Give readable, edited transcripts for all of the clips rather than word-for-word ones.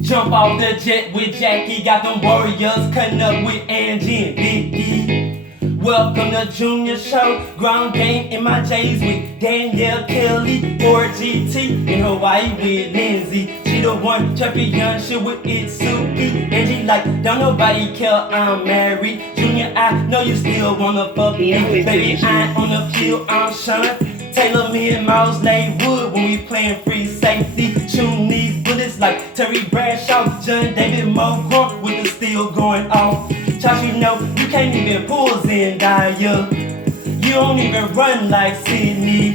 Jump off the jet with Jackie, got them warriors cutting up with Angie and Vicky. Welcome to Junior Show, ground game in my J's with Danielle Kelly, or GT in Hawaii with Lindsay. She the one champion, she with Itsuki. Angie like, don't nobody care, I'm married. Junior, I know you still wanna fuck me. Baby, I ain't on the field, I'm Sean. Taylor, me and Miles lay wood when we playing free safety. Shooting these bullets like Terry Bradshaw, John David Moore with the steel going off. Josh, you know you can't even pull Zendaya. You don't even run like Sydney.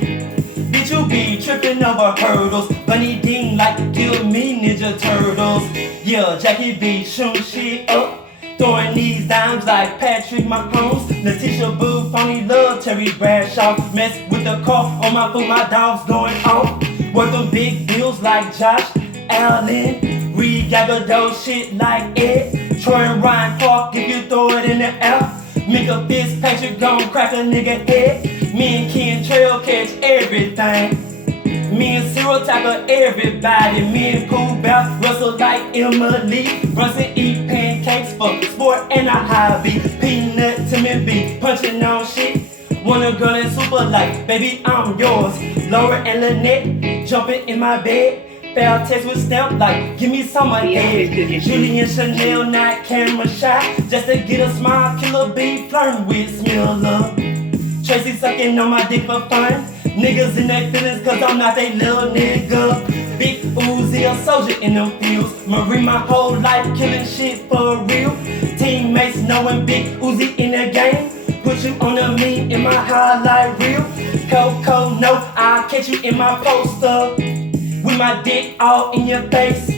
Bitch, you be tripping over hurdles. Bunny Dean like kill me Ninja Turtles. Yeah, Jackie B shooting shit up. Throwing these dimes like Patrick Mahomes. Letitia Boo, phony love, Terry Bradshaw. Mess with the car on my foot, my dog's going off. Work them big bills like Josh Allen. Reed Gagado shit like Ed. Troy and Ryan Clark, if you throw it in the air. Mika Fitzpatrick gon' crack a nigga head. Me and Ken Trail catch everything. Me and Cyril tackle everybody. Me and Pooh Bounce wrestle like Emily. Brunson eat pancakes for sport and a hobby. Peanut, Tim and B punching on shit. Want a girl in super light, baby I'm yours. Laura and Lynette jumping in my bed. Foul text with stamp like, give me some of that. Julie and Chanel not camera shy. Just to get a smile, Killer B flirting with Smiller. Tracy sucking on my dick for fun. Niggas in their feelings cause I'm not they little nigga. Big Uzi, a soldier in them fields. Marine my whole life, killing shit for real. Teammates knowing Big Uzi in the game. Put you on the meme in my highlight reel. Coco, no, I'll catch you in my poster. With my dick all in your face.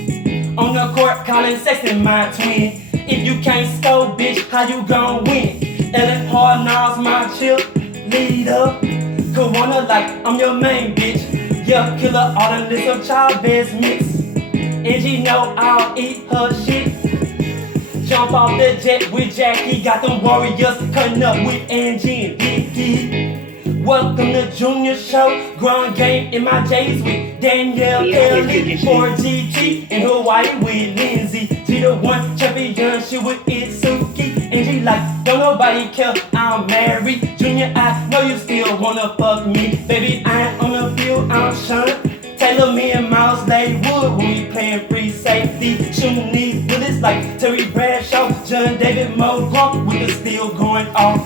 On the court, calling sexing my twin. If you can't score, bitch, how you gon' win? Ellen Hard Knobs, my cheerleader. Corona like I'm your main bitch. Yeah, killer, all the list of Chavez mix. Angie know I'll eat her shit. Jump off the jet with Jackie, got them warriors cutting up with Angie and Vicky. Welcome to Junior Show, ground game in my J's with Danielle Kelly, or GT in Hawaii with Lindsay. She the one champion, she with Itsuki. And she like, don't nobody care, I'm married. Junior, I know you still wanna fuck me. Baby, I ain't on the field, I'm Sean. Taylor, me and Miles lay wood when we playing free safety. Shooting these bullets like Terry Bradshaw, John David Moore with the steel going off.